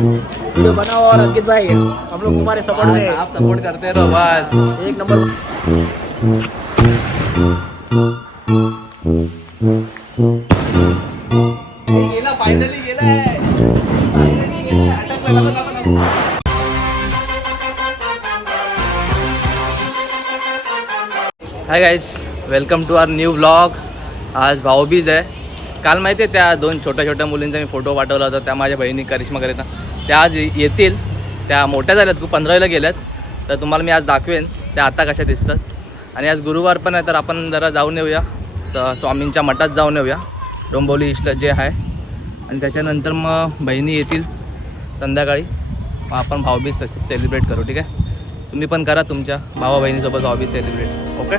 Video बनाओ और अंकित भाई हम लोग तुम्हारे सपोर्ट में, आप सपोर्ट करते रहो बस। एक नंबर। गेला फायनली गेलाय, फायनली गेलाय, अटकला. Hi guys, welcome to our new vlog. आज भाऊबीज आहे. काल माहिती आहे त्या दोन छोट्या छोट्या मुलींचा मी फोटो पाठवला होता, त्या माझ्या बहिणी करिश्मा करिता. त्या आज येतील. त्या मोठ्या झाल्यात, 15वीला गेल्यात. तर तुम्हाला मी आज दाखवेन त्या आता कशा दिसतात. आणि आज गुरुवार पण आहे, तर आपण जरा जाऊन येऊया तर स्वामींच्या मठात जाऊन येऊया, डोंबिवली ईस्टला जे आहे. आणि त्याच्यानंतर मग बहिणी येतील संध्याकाळी, मग आपण भाऊबीज सेलिब्रेट करू. ठीक आहे, तुम्ही पण करा तुमच्या भावा बहिणीसोबत Bhaubeej celebrate. Okay.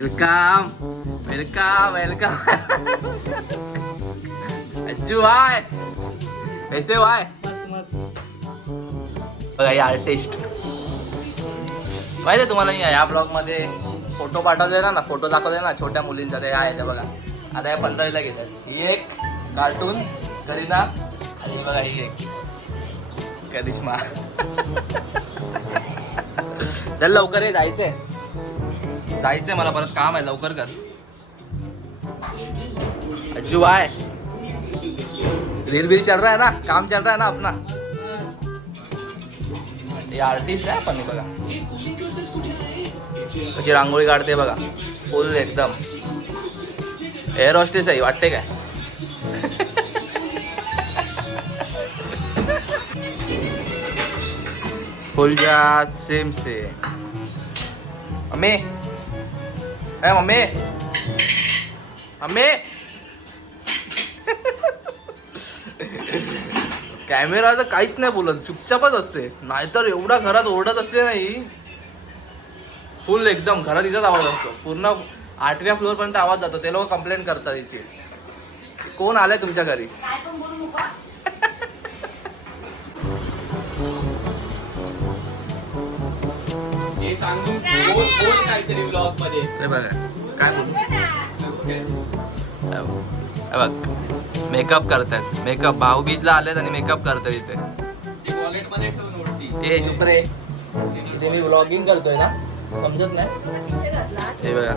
Welcome welcome welcome. Ajju hi, कैसे हो? हाय बघा, हे आर्टिस्ट माहिती आहे तुम्हाला. या ब्लॉग मध्ये फोटो पाठवले ना, फोटो दाखवले ना छोट्या मुलींचा, ते आहे ते बघा. आता या 15वीला गेल्यात. ही एक कार्टून करीना, आणि बघा ही एक करिश्मा. चल लवकर ये, जायचंय मला, परत काम आहे, लवकर कर. अज्जू भाई, रील बिल चल रहा है ना, काम चल रहा है ना अपना. ये आर्टिस्ट आहे पण बघा कशी रांगोळी काढते बघा, फुल एकदम एअर हॉस्टेस आहे वाटते काय. फुल जा सेम से. मम्मी, ए मम्मी, मम्मी. कॅमेरा तर काहीच नाही बोलत, चुपचापच असते. नाहीतर एवढा घरात ओरडत असते नाही, फुल एकदम घरात इथंच आवाज असतो. पूर्ण 8व्या फ्लोअर पर्यंत आवाज जातो. ते लोक कंप्लेंट करतात हिची, कोण आलंय तुमच्या घरी. हे सांगून बोल काहीतरी व्लॉग मध्ये. हे बघा काय बोलू, बघ मेकअप करतात. मेकअप भाऊबीजला आलेत आणि मेकअप करतात इथे. वॉलेट मध्ये ठेवून ओढती. ए चुप रे, इथे मी व्लॉगिंग करतोय ना, समजत नाही. हे बघा,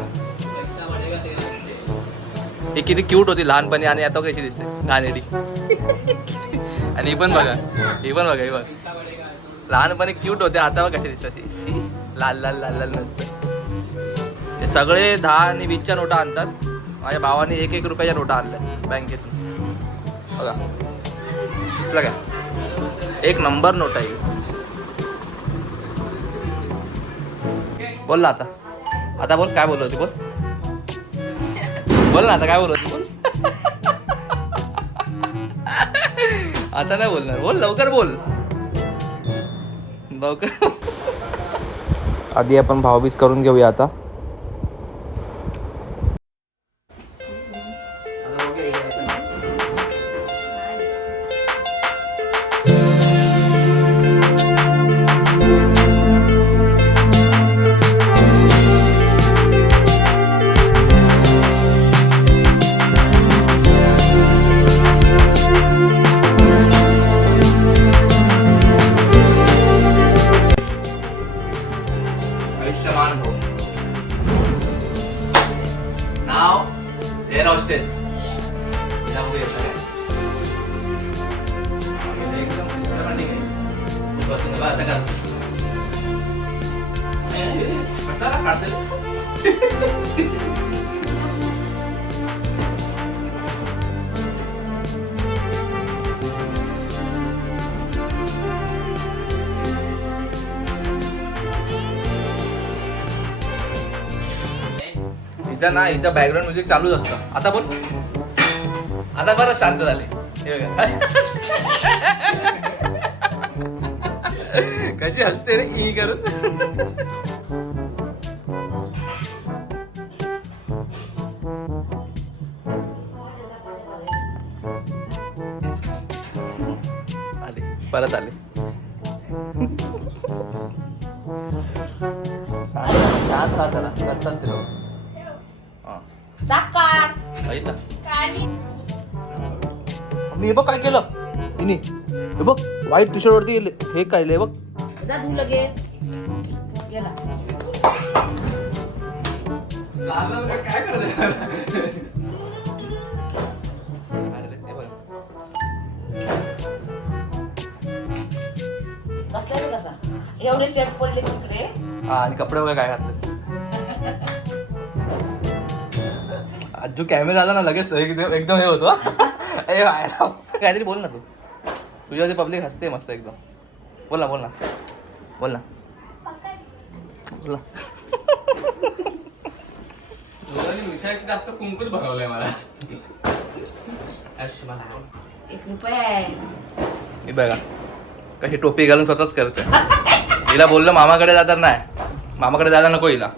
ही किती क्यूट होती लहानपणी, आणि आता कशी दिसते गाणेडी. आणि ही पण बघा, ही पण बघा, ही बघ लहानपणी क्यूट होते, आता बघ कशी दिसतात ती. लाल लाल लाल लाल नसतं. ते सगळे 10 आणि 20च्या नोटा आणतात. माझ्या भावाने 1-1 रुपयाच्या नोटा आणल्या बँकेतून. बघा दिसलं काय, एक नंबर नोट आहे. बोल ना आता बोल, काय बोलत होती बोल, बोल ना आता काय बोलत होती बोल. आता नाही बोलणार, बोल लवकर बोल, लवकर. आधी आपण भाऊबीज करून घेऊया आता. नाव एअर हॉस्टेस. हिचा ना, हिचा बॅकग्राऊंड म्युझिक चालूच असतं. आता बोल, आता बरं शांत झाले. कशी हसते रे ई करून. आले परत आले. छान राहा जरा करतात ते लोक. मी हे बघ काय केलं तिने. हे बघ व्हाईट टी शर्ट वरती हे काढले बघ. काय एवढे शेप पडले तिकडे. हा आणि कपडे वगैरे काय घातले. आज जो कॅमेरा आला ना लगेच एकदम हे होतो. अरे काहीतरी बोल ना तू. तुझ्यावरती पब्लिक हसते मस्त एकदम. बोल ना बोल ना बोल ना बोल ना. जास्त कुंकूच भरवलंय मला. 1 रुपया आहे. हे बघा कशी टोपी घालून स्वतःच करते. हिला बोललं मामाकडे जातात नाही. मामाकडे जायला नको हिला.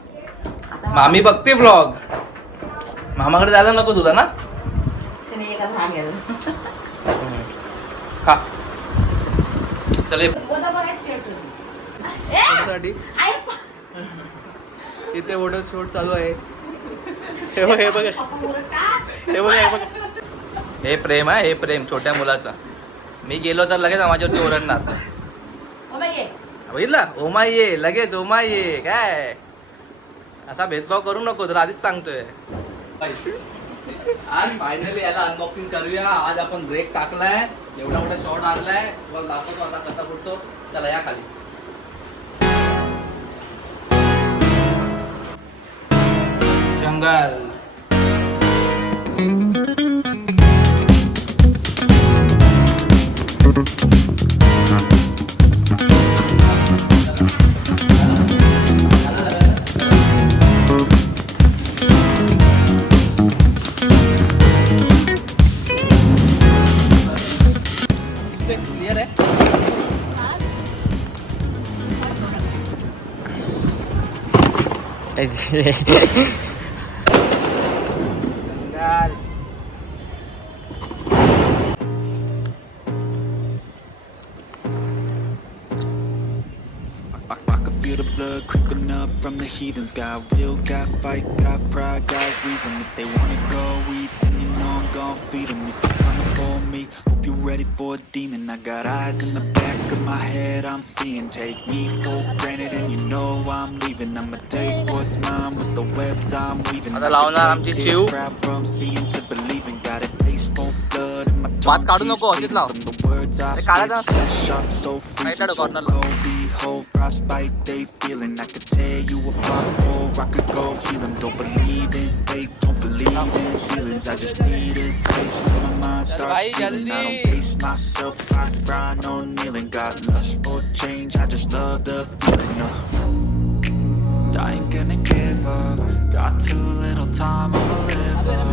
मामी बघते ब्लॉग. मामाकडे जायला नको तुझा ना. खा चले. इथे वॉटर शूट चालू आहे. हे बघ हे बघ हे बघ हे बघ. हे प्रेम आहे हे प्रेम छोट्या मुलाचा. मी गेलो तर लगेच माझ्यावरती ओरडणार. बघितला ओमा ये लगेच ओमा ये काय. असा भेदभाव करू नको तुला आधीच सांगतोय. आज फायनली याला अनबॉक्सिंग करूया. आज आपण ब्रेक टाकलाय. एवढा मोठा शॉट आणलाय. वर दाखवतो आता कसा फुटतो. चला या खाली. जंगल क्लियर आहे. I can feel the blood creeping up from the heathens. Got will, got fight, got pride, got reason. If they wanna go eat, then you know I'm gon' feed them. If you're coming for me, hope you're ready for a demon. I got eyes in the back of my head, I'm seeing. Take me for granted and you know I'm leaving. I'ma take what's mine with the webs I'm weaving. आता लावणार आमची Shiv. Crowd from seeing to believing. Got a taste for blood in my वाच काढू नको अशीच लाव. काढायचा Behold, frostbite they feeling. I could tear you apart or I could go heal them. Don't believe in fate, don't believe in feelings. I just need a taste when my mind starts feeling. I don't pace myself, I grind on kneeling. Got lust for change, I just love the feeling. I ain't gonna give up. Got too little time, I'ma live up.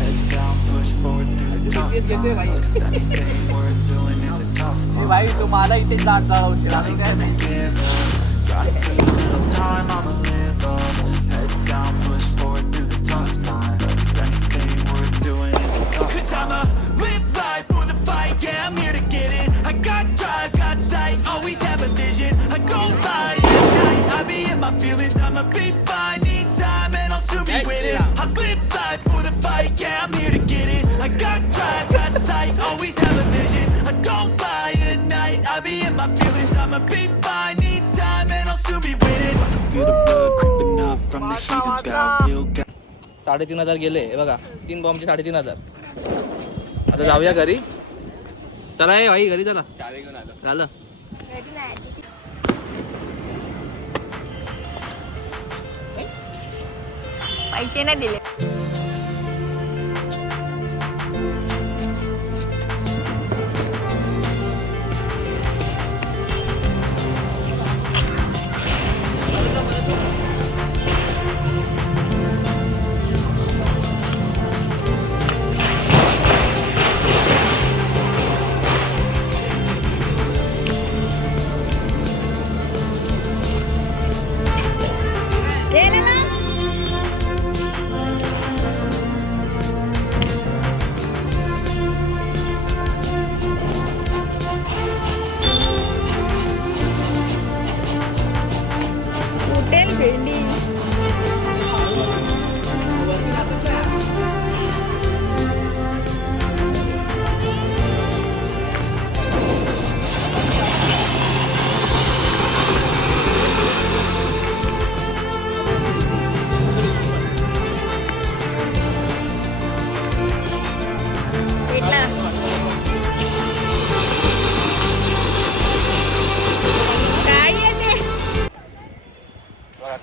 Head down, push forward through the tough times. 'Cause anything we're doing is a tough climb. भाई तुम्हाला इथे Jat जाळवशील. I ain't gonna give up. Got too little time, I'ma live up. Head down, push forward through the tough times. 'Cause anything we're doing is a tough climb. 'Cause I'ma live life for the fight, yeah, I'm here to get it. I got drive, got sight, always have a vision. I go by at night, I be in my feelings. I'ma be fine, need time, and I'll soon be with it. I live life for the fight, yeah, I'm here to get it. I got drive, got sight, always have a vision. I don't lie at night, I be in my feelings. I'ma be fine, need time, and I'll soon be with it. I can feel the blood creeping up from the heathens. Got real, got 3,500 गेले. हे बघा 3 बॉम्बचे 3,500. आता जाऊया घरी. चला ये भाई घरी चला. झालं. पैसे नाही दिले.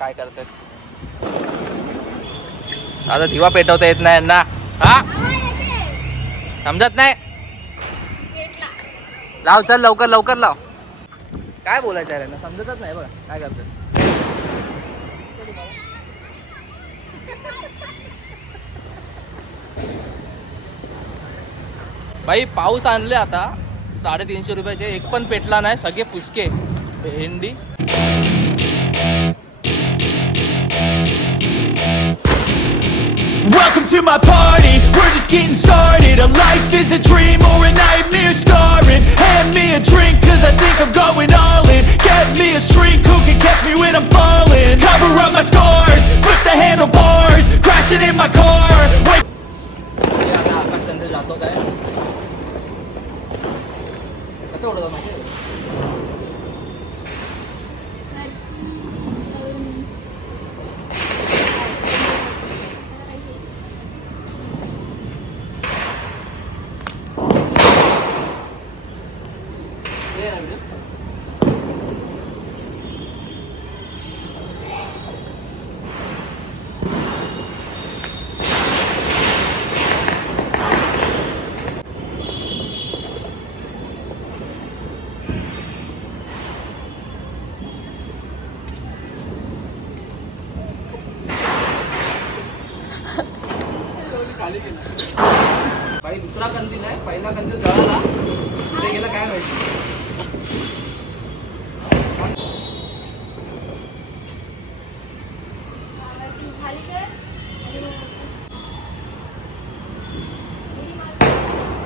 काय करतात. आता दिवा पेटवता येत नाही ना, हा समजत नाही. लाव चल लवकर लवकर लाव. काय बोलायचं आहे ना, समजतच नाही बघा काय करतात. भाई पाऊस आणले आता 350 रुपयाचे, एक पण पेटला नाही, सगळे पुसके भेंडी. Welcome to my party, we're just getting started. A life is a dream or a nightmare scarring. Hand me a drink cause I think I'm going all in. Get me a shrink who can catch me when I'm falling. Cover up my scars, flip the handlebars, crashing in my car. Wait. हे आता आकाश कंदील जातो काय कसं उडवतो माहिती आहे? भाई दुसरा कंदील आहे, पहिला कंदील जळाला, कुठे गेला काय माहिती.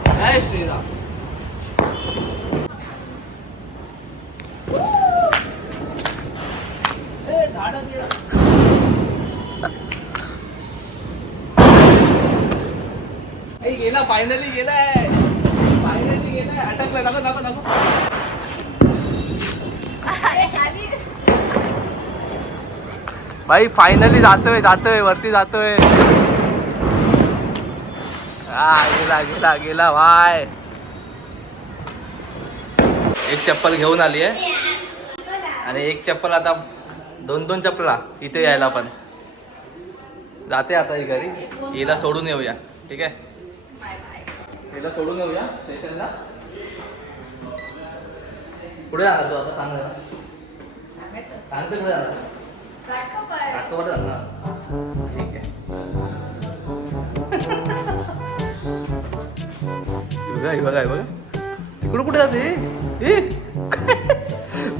जय श्रीराम. झाडं गेलं. गेला फायनली गेलाय, फायनली गेलाय, अटकलाय. नको नको नको. भाई फायनली जातोय जातोय वरती जातोय. गेला गेला गेला भाई. एक चप्पल घेऊन आली आहे आणि एक चप्पल आता दोन चप्पला इथे यायला पण जाते आता ही घरी. हिला सोडून येऊया, ठीक आहे, हिला सोडून येऊया स्टेशनला. पुढे जाणार तू आता, सांग सांगते कुठे जाणार? घाटकोपर जाणार, ठीक आहे. बघा बघा तिकडं कुठे जाते,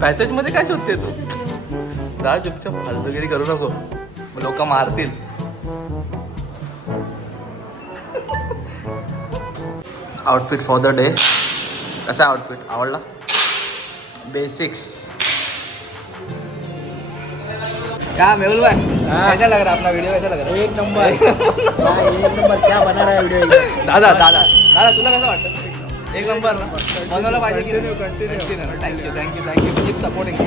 पॅसेज मध्ये काय शोधते तू? जा चुपचाप, फालतूगिरी करू नको, लोक मारतील. Outfit for the day. कसा आउटफिट आवडला? बेसिक्स. क्या मेहुल भाई कैसा लग रहा है अपना वीडियो? कैसा लग रहा है? एक नंबर एक नंबर. क्या बना रहा है वीडियो? दादा दादा दादा तुला कसं वाटतं? एक नंबर ना, बनवलं पाहिजे की continue. Thank you. Keep supporting.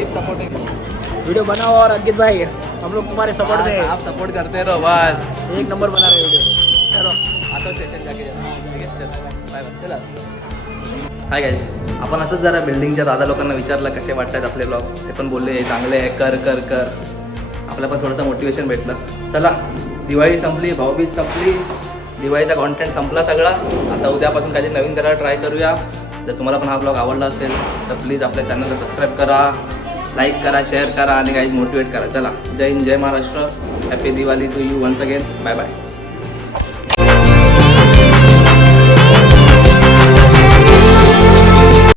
Video बनाओ और अंकित भाई हम लोग तुम्हारे सपोर्ट में, आप सपोर्ट करते रहो बस. एक नंबर बना रहे वीडियो. चलो आता स्टेशन जाके ठीक आहे, चल बाय बाय. चला. हाय गाईस, आपण असंच जरा बिल्डिंगच्या दादा लोकांना विचारलं कसे वाटतात आपले ब्लॉग. ते पण बोलले चांगले आहे, कर कर कर. आपल्याला पण थोडंसं मोटिवेशन भेटलं. चला, दिवाळी संपली, भाऊबीज संपली, दिवाळीचा कॉन्टेंट संपला सगळा. आता उद्यापासून काहीतरी नवीन करायला ट्राय करूया. जर तुम्हाला पण हा ब्लॉग आवडला असेल तर प्लीज आपल्या चॅनलला सबस्क्राईब करा, लाईक करा, शेअर करा आणि काही मोटिवेट करा. चला, जय हिंद, जय Maharashtra. Happy Diwali to you once again. Bye bye.